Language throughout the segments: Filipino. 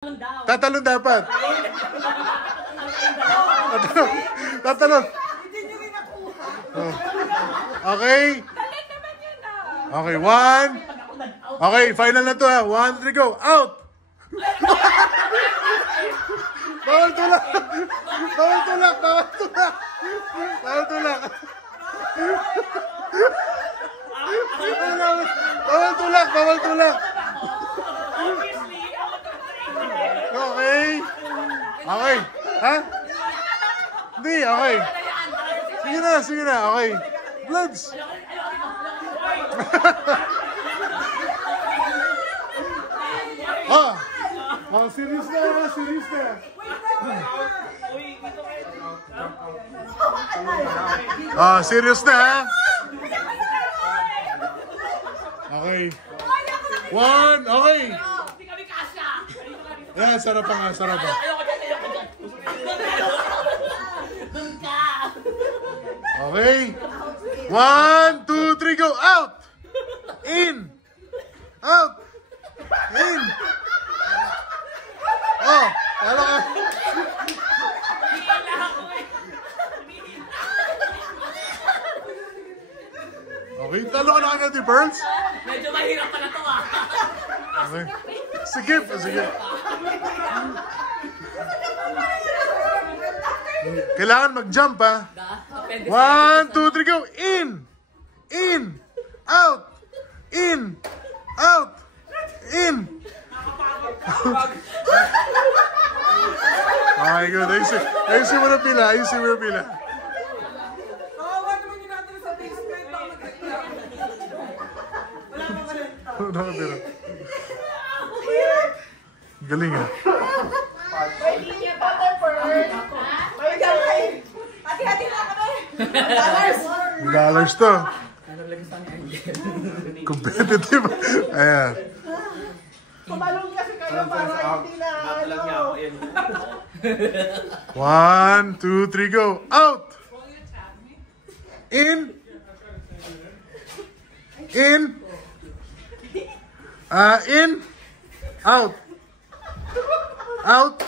Tatalon dapat. Tatalon. Okay. Okay, one. Okay, final na to ha. 1, 3, go. Out! Bawal tulak! Bawal tulak! Bawal tulak! Bawal tulak! Bawal tulak! Bawal tulak! Okay. Okay. Ha? Hindi, okay. Sige na, sige na. Okay. Bloods. Oh, oh, serious na, serious na. Ah, serious na, ha? Okay. 1, okay. Yan, sarap pa nga, sarap pa. Okay. 1, 2, 3, go. Out! In! Out! In! Oh! Talo ka! Okay, talo ka na agad ni Pearls? Medyo mahirap pala to ah. Okay. Sige, sige. Kailangan mag-jump ha. 1, 2, 3, go! In! In! Out! In! Out! In! Okay, good. Ayusin mo na pila. Ayusin mo na pila. Kawawa naman yung natin sa basement. Wala pa pala. Wala ka pila. Galing ha. Pwede niya butter first. Hati-hati na kami. $1 to. Competitive. Ayan. Pumalong kasi kayo para hindi na ano. 1, 2, 3, go. Out! In! In! In! Out! Out!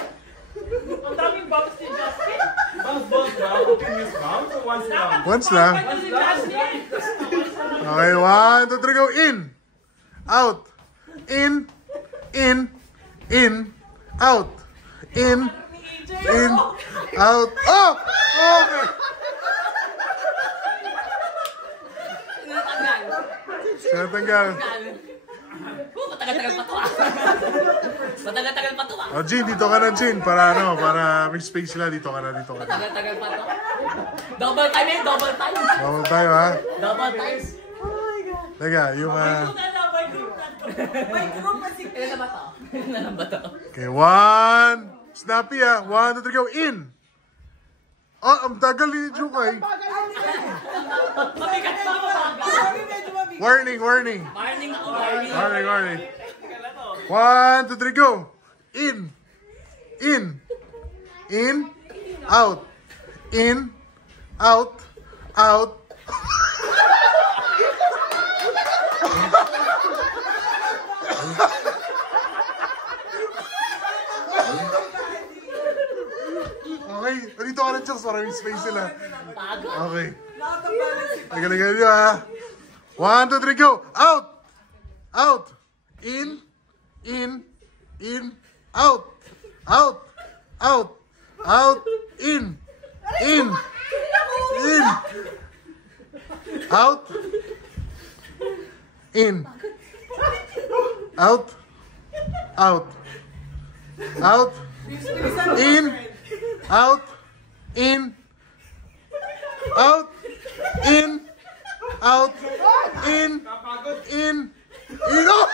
Ang daming bounce ni Justin. Bounce lang. Can you bounce or once lang? Once lang. Si Justin. Okay, 1, 2, 3, go. In! Out! In! In! In! Out! In! In! Out! Oh! Okay! Sinatanggal. Matagal-tagal pa to ah. Matagal-tagal pa to ah. Oh, Jean, dito ka na, Jean. Para ano, para may space sila. Dito ka na, dito ka na. Matagal-tagal pa to. Double time eh, double time. Bawal tayo, ha? Double times. Teka, yung... May group kasi. Ilan na ba to? Ilan na ba to? Okay, 1. Snappy, ha? 1, 2, 3, go. In! Oh, ang tagal ni Jukay. Mabigat pa ako. Warning, warning. Warning ako, warning. Warning, warning. 1, 2, 3, go. In. In. In. Out. In. Out. Out. Okay, dito ka na, Chels. Maraming space sila. Okay. Nagalingan nyo, ha? 1, 2, 3, go! Out! Out! In! In! In! Out! Out! Out! Out! In! In! In! Out! In! Out! Out! Out! In! Out! In! Out! In! Out! In! In! In! Oh!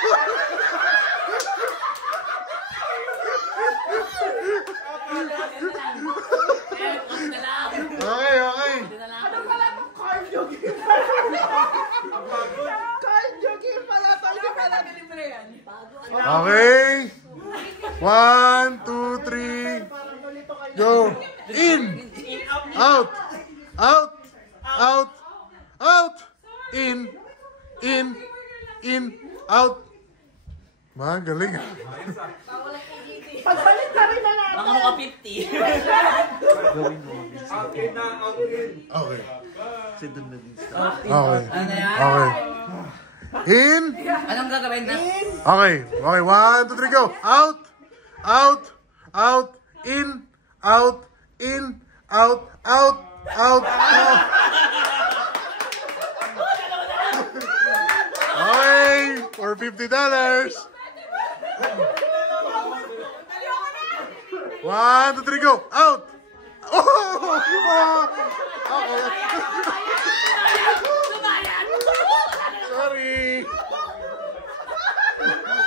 Okay, okay. Ano pala itong cardio game? Cardio game pala. Talaga pala libre yan. Okay. 1, 2, 3. Go. In! Out! Out! Out! Out! In! In! In! Out! Magaling. Pagbalik ka rin na natin. Mga mukha 50. Angkin na, angkin. Okay. Okay. Okay. Ano yan? Okay. In. Anong gagawin na? Okay. Okay. 1, 2, 3, go. Out. Out. Out. In. Out. In. Out. Out. Out. Out. Okay. For $50. 1, 2, 3, go. Out. Oh! Okay. Sorry.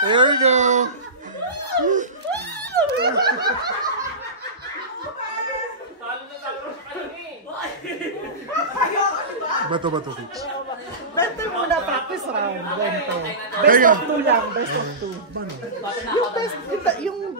There we go. Bato, Fitch. Bente muna, practice round. Bente. Teka. Best of 2 lang, best of 2. Bakit na ako? Yung